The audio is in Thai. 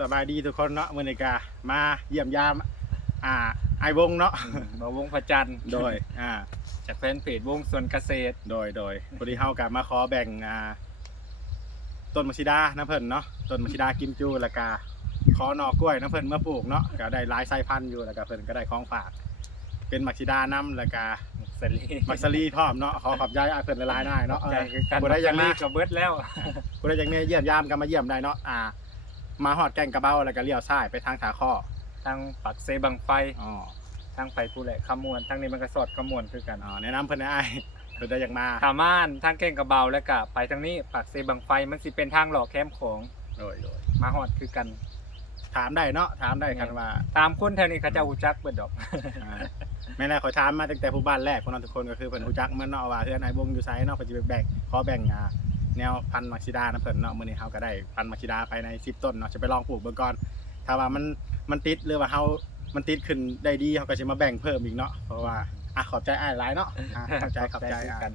สบายดีทุกคนเนาะมื้อนี้ก็มาเยี่ยมยามไอ้วงเนาะ มาวงพระจันทร์ โดยจากแฟนเพจวงสวนเกษตรโดยพอดีเฮาก็มาขอแบ่งต้นมะชิดาน้ำเพิ่นเนาะต้นมะชิดากิมจูแล้วก็ขอหน่อกล้วยน้ำเพิ่นมาปลูกเนาะก็ได้หลายสายพันธุ์อยู่แล้วก็เพิ่นก็ได้ของฝากเป็นมะชิดาน้ำแล้วก็ สลี มักซารีพร้อมเนาะขอขอบใจอ้ายเพิ่นหลายๆได้เนาะ ใจคือกัน บ่ได้ยังมา กับเบิดแล้ว บ่ได้ยังมีเยี่ยมยามก็มาเยี่ยมได้เนาะมาฮอดแก่งกระเบ้าแล้วก็เลี้ยวซ้ายไปทางขาข้อ ทางปักเซบังไฟ อ๋อ ทางไปผู้แหละขมวนทางนี้มันก็สอดขมวนคือกัน แนะนำเพิ่นได้อ้ายเพิ่นได้ยังมา ขาม่านทางแก่งกระเบาแล้วก็ไปทางนี้ปักเซบังไฟมันสิเป็นทางหล่อแคมป์ของ โดย มาฮอดคือกัน ถามได้เนาะถามได้คันว่า ตามคนแถวนี้เขาเจะฮู้จักเบิดดอก แม่นแรกขอถามมาตั้งแต่ผู้บ้านแรกพวกนั้นทุกคนก็คือเพิ่นรู้จักมันเนาะว่าเฮือนไอ้วงอยู่ไสเนาะเพิ่นสิไปแบ่งขอแบ่งแนวพันธุ์มักซิดานํเพิ่นเนาะมื้อนี้เฮาก็ได้พันธุ์มักซิดาไปใน10ต้นเนาะจะไปลองปลูกเบิ่งก่อนถ้าว่ามันติดหรือว่ามันติดขึ้นได้ดีเฮาก็สิมาแบ่งเพิ่มอีกเนาะเพราะว่าขอบใจอ้ายหลายเนาะขอบใจ คือ อ้าย กัน